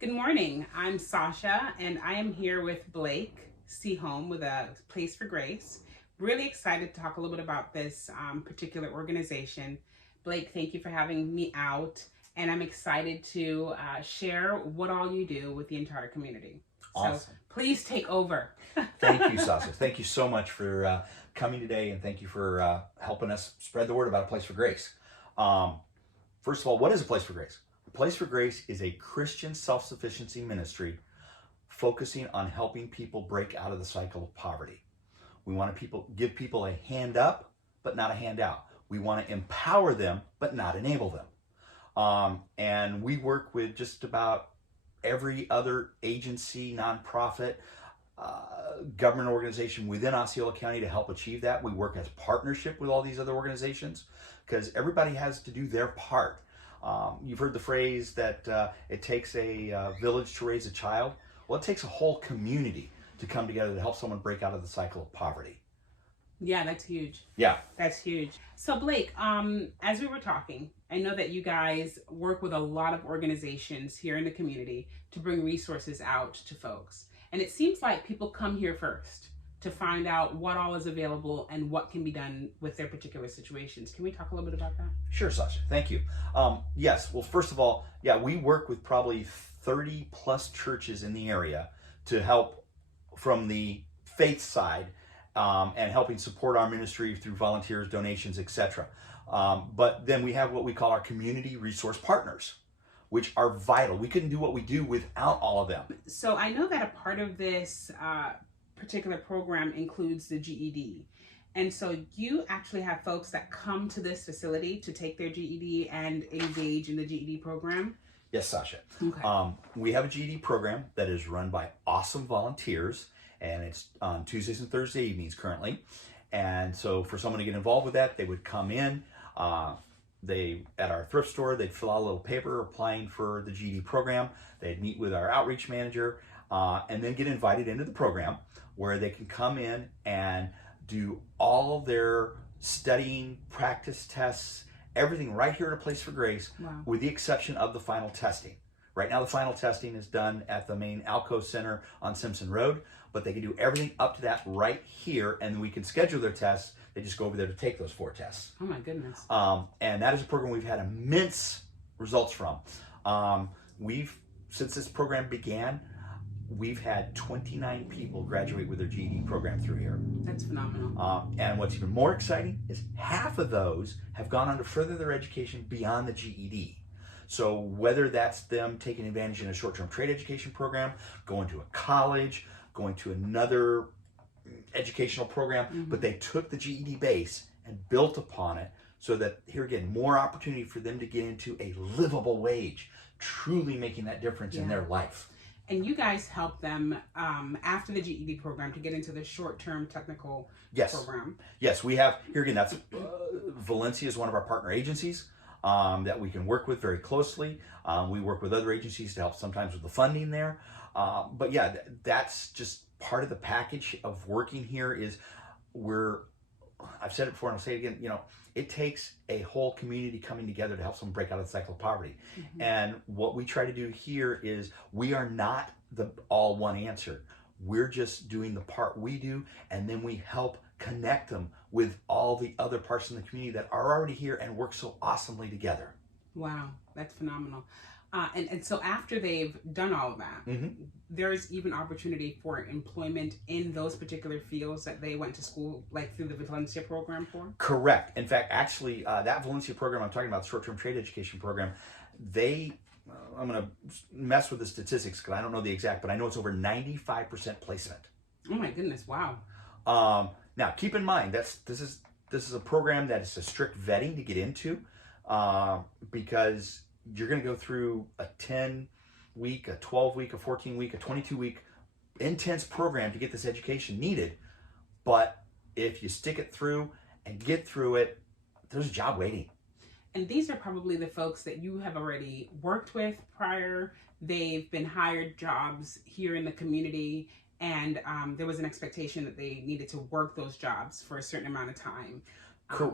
Good morning. I'm Sasha, and I am here with Blake Seaholm with a Place for Grace. Really excited to talk a little bit about this particular organization. Blake, thank you for having me out, and I'm excited to share what all you do with the entire community. So Awesome. please take over. Thank you, Sasha. Thank you so much for coming today, and thank you for helping us spread the word about A Place for Grace. Um, First of all, what is A Place for Grace? A Place for Grace is a Christian self-sufficiency ministry focusing on helping people break out of the cycle of poverty. We want to give people a hand up, but not a handout. We want to empower them, but not enable them. And we work with just about every other agency, nonprofit, government organization within Osceola County to help achieve that. We work as partnership with all these other organizations because everybody has to do their part. You've heard the phrase that it takes a village to raise a child. Well, it takes a whole community to come together to help someone break out of the cycle of poverty. Yeah, that's huge. Yeah. That's huge. So Blake, as we were talking, I know that you guys work with a lot of organizations here in the community to bring resources out to folks. And it seems like people come here first to find out what all is available and what can be done with their particular situations. Can we talk a little bit about that? Sure, Sasha. Thank you. Yes. Well, first of all, yeah, we work with probably 30 plus churches in the area to help from the faith side and helping support our ministry through volunteers, donations, etc. But then we have what we call our community resource partners, which are vital. We couldn't do what we do without all of them. So I know that a part of this particular program includes the GED. And so you actually have folks that come to this facility to take their GED and engage in the GED program? Yes, Sasha. Okay. We have a GED program that is run by awesome volunteers, and it's on Tuesdays and Thursday evenings currently. And so for someone to get involved with that, they would come in. They at our thrift store, they'd fill out a little paper applying for the GED program. They'd meet with our outreach manager and then get invited into the program where they can come in and do all their studying, practice tests, everything right here at A Place for Grace, Wow. with the exception of the final testing. Right now, the final testing is done at the main Alco Center on Simpson Road, but they can do everything up to that right here, and we can schedule their tests. They just go over there to take those 4 tests. Oh my goodness. And that is a program we've had immense results from. Since this program began, we've had 29 people graduate with their GED program through here. That's phenomenal. And what's even more exciting is half of those have gone on to further their education beyond the GED. So whether that's them taking advantage in a short-term trade education program, going to a college, going to another educational program, but they took the GED base and built upon it so that, here again, more opportunity for them to get into a livable wage, truly making that difference in their life. And you guys help them after the GED program to get into the short-term technical program. Yes, we have, here again, that's Valencia is one of our partner agencies that we can work with very closely. We work with other agencies to help sometimes with the funding there. But yeah, that's just part of the package of working here is I've said it before and I'll say it again, it takes a whole community coming together to help someone break out of the cycle of poverty. And what we try to do here is we are not the all one answer. We're just doing the part we do, and then we help connect them with all the other parts in the community that are already here and work so awesomely together. Wow, that's phenomenal. And so after they've done all of that, there's even opportunity for employment in those particular fields that they went to school, like through the Valencia program for? Correct. In fact, actually, that Valencia program I'm talking about, the short-term trade education program, I'm going to mess with the statistics because I don't know the exact, but I know it's over 95% placement. Oh my goodness, wow. Now, keep in mind, this is a program that is a strict vetting to get into because you're going to go through a 10-week, a 12-week, a 14-week, a 22-week intense program to get this education needed. But if you stick it through and get through it, there's a job waiting. And these are probably the folks that you have already worked with prior. They've been hired jobs here in the community, and there was an expectation that they needed to work those jobs for a certain amount of time.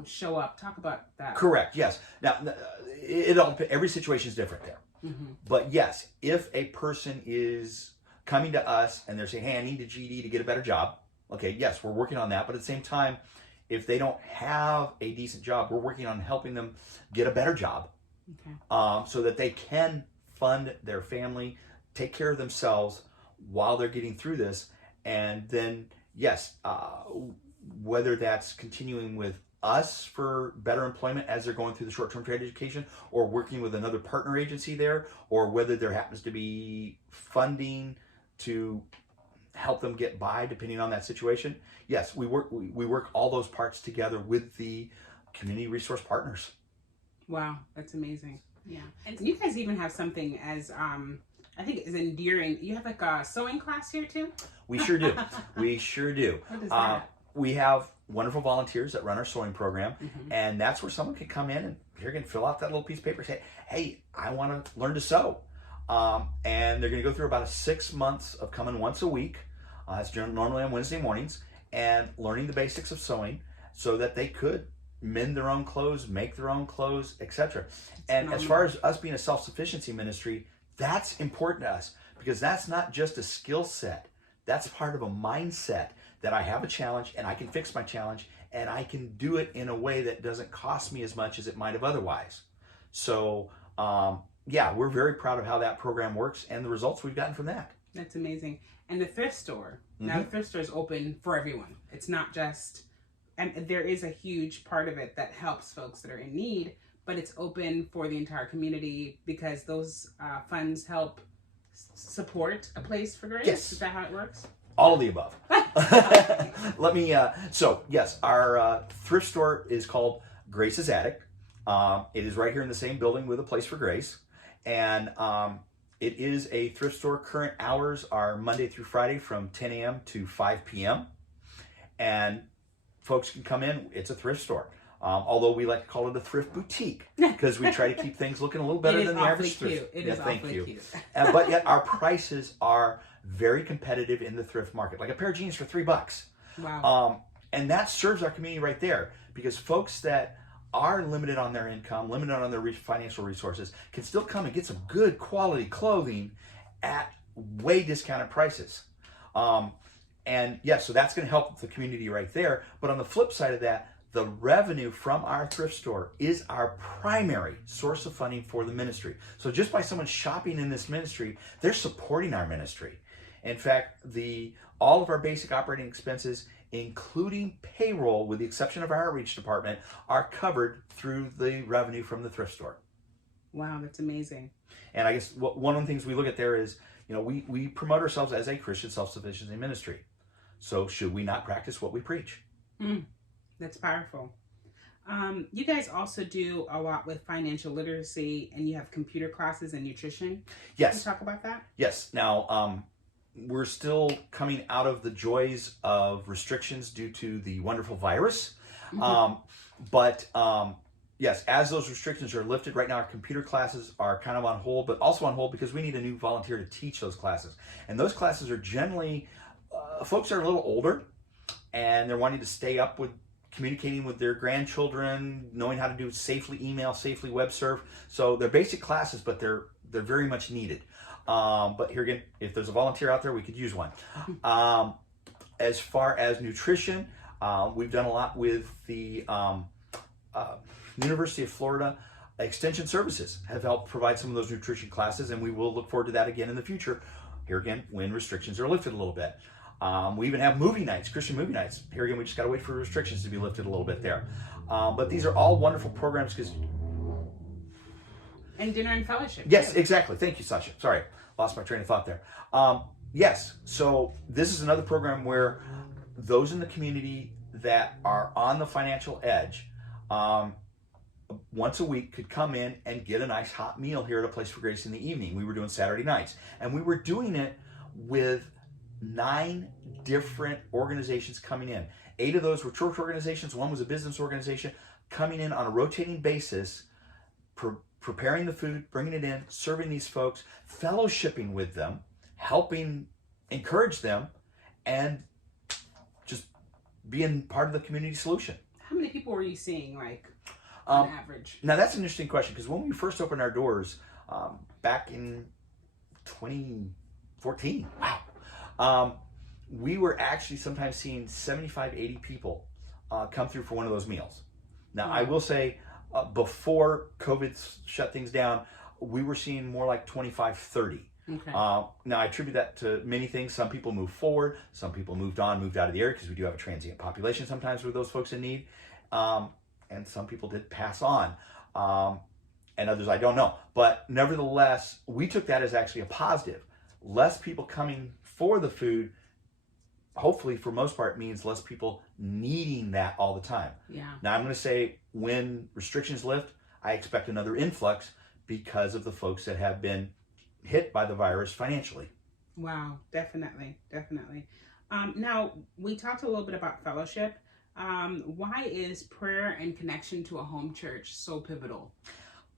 Show up. Talk about that. Correct. Yes. Now, every situation is different there. But yes, if a person is coming to us and they're saying, hey, I need a GED to get a better job. Okay, yes, we're working on that. But at the same time, if they don't have a decent job, we're working on helping them get a better job, so that they can fund their family, take care of themselves while they're getting through this. And then, yes, whether that's continuing with us for better employment as they're going through the short-term trade education, or working with another partner agency there, or whether there happens to be funding to help them get by depending on that situation. Yes, we work all those parts together with the community resource partners. Wow, that's amazing. Yeah. And you guys even have something as I think is endearing. You have like a sewing class here too? We sure do. We sure do. What is that? We have wonderful volunteers that run our sewing program, and that's where someone can come in and here can fill out that little piece of paper and say, hey, I want to learn to sew. And they're going to go through about 6 months of coming once a week. It's normally on Wednesday mornings, and learning the basics of sewing so that they could mend their own clothes, make their own clothes, etc. And as far as us being a self-sufficiency ministry, that's important to us, because that's not just a skill set. That's part of a mindset that I have a challenge and I can fix my challenge, and I can do it in a way that doesn't cost me as much as it might have otherwise. So, yeah, we're very proud of how that program works and the results we've gotten from that. That's amazing. And the thrift store, now the thrift store is open for everyone. It's not just, and there is a huge part of it that helps folks that are in need, but it's open for the entire community because those funds help support a place for grace. Yes. Is that how it works? All of the above. Let me, so yes, our thrift store is called Grace's Attic. It is right here in the same building with a Place for Grace. And it is a thrift store. Current hours are Monday through Friday from 10 a.m. to 5 p.m. And folks can come in. It's a thrift store. Although we like to call it a thrift boutique because we try to keep things looking a little better than the average thrift. It is awfully cute. But yet our prices are very competitive in the thrift market. Like a pair of jeans for $3. Wow. And that serves our community right there, because folks that are limited on their income, limited on their financial resources, can still come and get some good quality clothing at way discounted prices. And yes, so that's going to help the community right there. But on the flip side of that, the revenue from our thrift store is our primary source of funding for the ministry. So just by someone shopping in this ministry, they're supporting our ministry. In fact, all of our basic operating expenses, including payroll, with the exception of our outreach department, are covered through the revenue from the thrift store. Wow, that's amazing. And I guess one of the things we look at there is, we promote ourselves as a Christian self-sufficiency ministry. So should we not practice what we preach? That's powerful. You guys also do a lot with financial literacy, and you have computer classes and nutrition. Yes. Can you talk about that? Yes. Now, we're still coming out of the joys of restrictions due to the wonderful virus. But yes, as those restrictions are lifted, right now our computer classes are kind of on hold, but also on hold because we need a new volunteer to teach those classes. And those classes are generally, folks are a little older and they're wanting to stay up with communicating with their grandchildren, knowing how to do safely email, safely web surf. So they're basic classes, but they're very much needed. But here again, if there's a volunteer out there, we could use one. As far as nutrition, we've done a lot with the University of Florida Extension Services have helped provide some of those nutrition classes, and we will look forward to that again in the future. Here again, when restrictions are lifted a little bit. We even have movie nights, Christian movie nights. Here again, we just got to wait for restrictions to be lifted a little bit there. But these are all wonderful programs because... And dinner and fellowship. Yes, too. exactly. Thank you, Sasha. Sorry, lost my train of thought there. Yes, so this is another program where those in the community that are on the financial edge once a week could come in and get a nice hot meal here at a Place for Grace in the evening. We were doing Saturday nights, and we were doing it with 9 different organizations coming in. 8 of those were church organizations, 1 was a business organization, coming in on a rotating basis, preparing the food, bringing it in, serving these folks, fellowshipping with them, helping encourage them, and just being part of the community solution. How many people were you seeing, like, on average? Now, that's an interesting question, because when we first opened our doors, back in 2014. Wow. We were actually sometimes seeing 75, 80 people come through for one of those meals. Now, I will say, before COVID shut things down, we were seeing more like 25, 30. Okay. Now, I attribute that to many things. Some people moved forward. Some people moved out of the area, because we do have a transient population sometimes with those folks in need. And some people did pass on. And others I don't know. But nevertheless, we took that as actually a positive. Less people coming for the food, hopefully for most part, means less people needing that all the time. Yeah. Now, I'm going to say, when restrictions lift, I expect another influx because of the folks that have been hit by the virus financially. Wow, definitely. Now, we talked a little bit about fellowship. Why is prayer and connection to a home church so pivotal?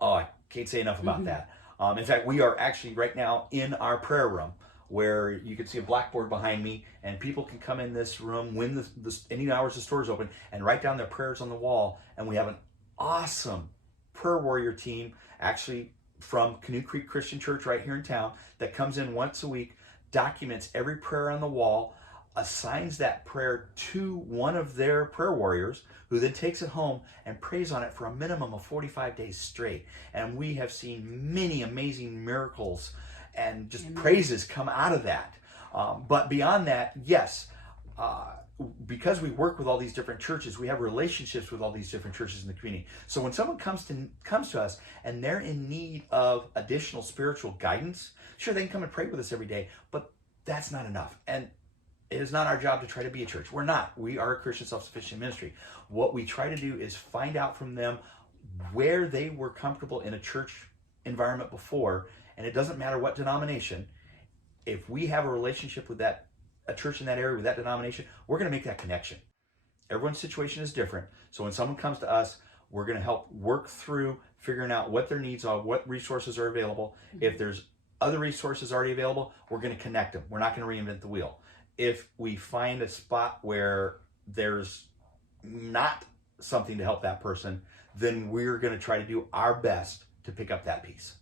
Oh, I can't say enough about that. In fact, we are actually right now in our prayer room, where you can see a blackboard behind me, and people can come in this room when any hours the store is open and write down their prayers on the wall. And we have an awesome prayer warrior team, actually from Canoe Creek Christian Church right here in town, that comes in once a week, documents every prayer on the wall, assigns that prayer to one of their prayer warriors, who then takes it home and prays on it for a minimum of 45 days straight. And we have seen many amazing miracles and just praises come out of that. But beyond that, yes, because we work with all these different churches, we have relationships with all these different churches in the community. So when someone comes to us and they're in need of additional spiritual guidance, sure, they can come and pray with us every day, but that's not enough. And it is not our job to try to be a church. We're not. We are a Christian self-sufficient ministry. What we try to do is find out from them where they were comfortable in a church environment before, and it doesn't matter what denomination. If we have a relationship with a church in that area, with that denomination, we're going to make that connection. Everyone's situation is different. So when someone comes to us, we're going to help work through figuring out what their needs are, what resources are available. If there's other resources already available, we're going to connect them. We're not going to reinvent the wheel. If we find a spot where there's not something to help that person, then we're going to try to do our best to pick up that piece.